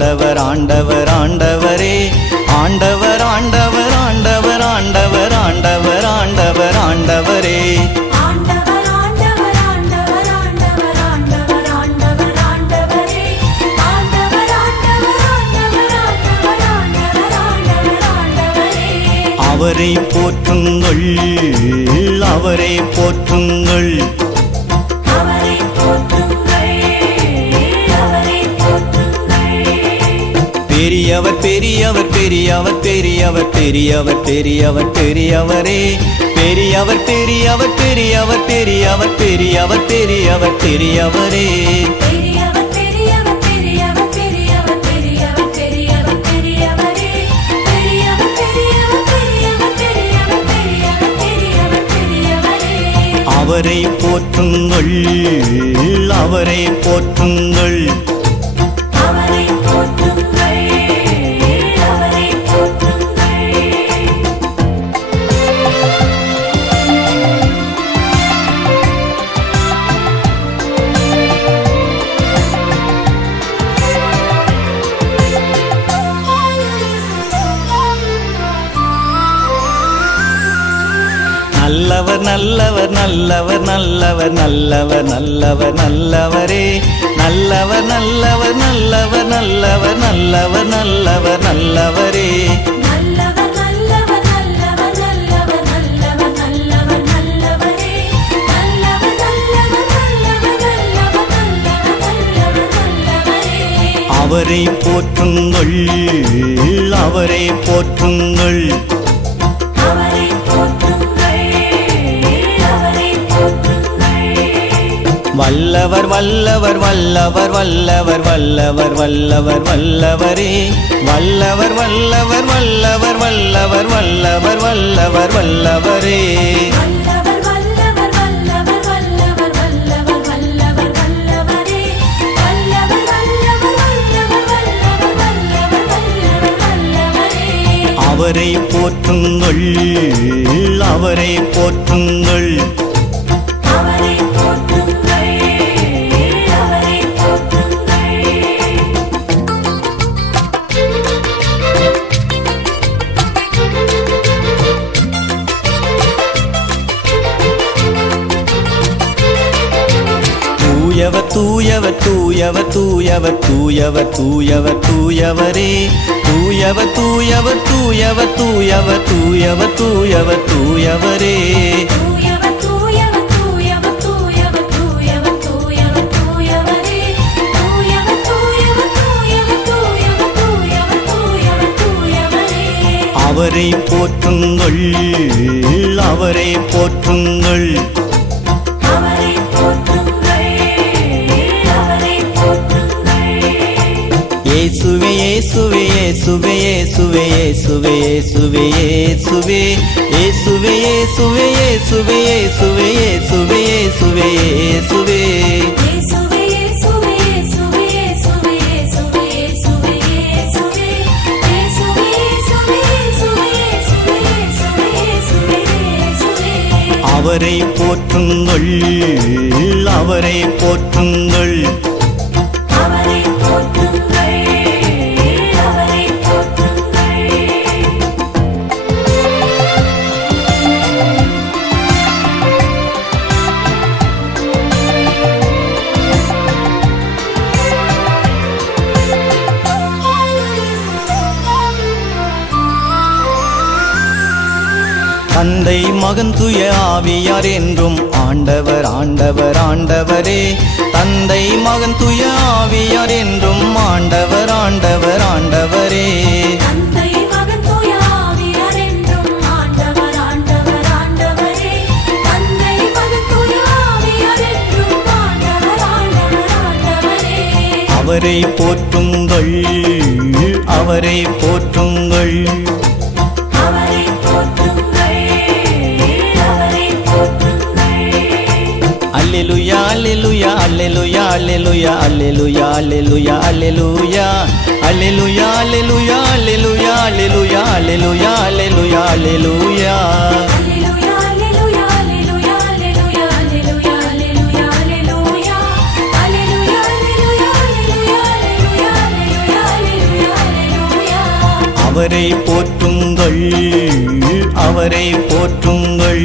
ஆண்டவர் ஆண்டவர் ஆண்டவரே ஆண்டவர் ஆண்டவர் ஆண்டவர் ஆண்டவர் ஆண்டவர் ஆண்டவர் ஆண்டவரே அவரை போற்றுங்கள் அவரை போற்றுங்கள் பெரியவர் பெரியவர் பெரியவர் பெரியவர் பெரியவர் பெரியவர் பெரியவரே பெரியவர் பெரியவர் பெரியவர் பெரியவர் பெரியவர் பெரியவர் பெரியவரே அவரை போற்றுங்கள் அவரை போற்றுங்கள் நல்லவர் நல்லவர் நல்லவர் நல்லவர் நல்லவர் நல்லவர் நல்லவரே நல்லவர் நல்லவர் நல்லவர் நல்லவர் நல்லவர் நல்லவர் நல்லவரே அவரை போற்றுங்கள் அவரை போற்றுங்கள் வல்லவர் வல்லவர் வல்லவர் வல்லவர் வல்லவர் வல்லவர் வல்லவரே வல்லவர் வல்லவர் வல்லவர் வல்லவர் வல்லவர் வல்லவர் வல்லவரே அவரை போற்றுங்கள் அவரை போற்றுங்கள் தூயவர் தூயவர் தூயவர் தூயவர் தூயவர் தூயவரே தூயவர் தூயவர் தூயவர் தூயவர் தூயவர் தூயவர் தூயவரே அவரை போற்றுங்கள் அவரை போற்றுங்கள் இயேசுவே இயேசுவே இயேசுவே இயேசுவே இயேசுவே இயேசுவே இயேசுவே இயேசுவே இயேசுவே இயேசுவே இயேசுவே இயேசுவே இயேசுவே அவரை போற்றுங்கள் அவரை போற்றுங்கள் தந்தை மகன் தூய ஆவியார் என்றும் ஆண்டவர் ஆண்டவர் ஆண்டவரே தந்தை மகன் தூய ஆவியார் என்றும் ஆண்டவர் ஆண்டவர் ஆண்டவரே அவரை போற்றுங்கள் அவரை போற்றுங்கள் Alleluia, alleluia, alleluia, alleluia, alleluia, alleluia, alleluia, alleluia, alleluia, alleluia, alleluia, alleluia, alleluia, alleluia. அவரை போற்றுங்கள், அவரை போற்றுங்கள்.